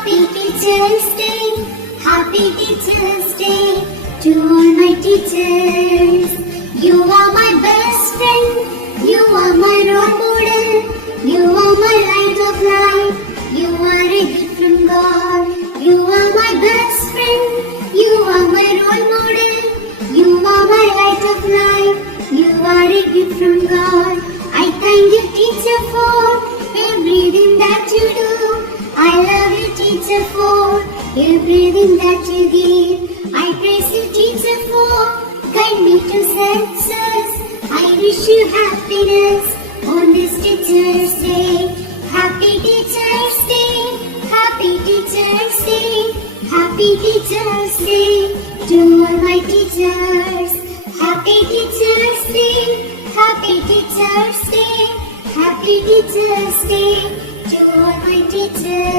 Happy Teacher's Day, Happy Teacher's Day to all my teachers. You are my best friend, you are my role model, you are my light of life, you are a gift from God. You are my best friend, you are my role model, you are my light of life, you are a gift from God. I thank you, teacher, for everything that you do. I love you, teacher, for everything that you give. I praise you, teacher, for guide me to success. I wish you happiness on this Teacher's Day. Happy Teacher's Day, Happy Teacher's Day, Happy Teacher's Day to all my teachers. Happy Teacher's Day, Happy Teacher's Day, Happy Teacher's Day to all my teachers.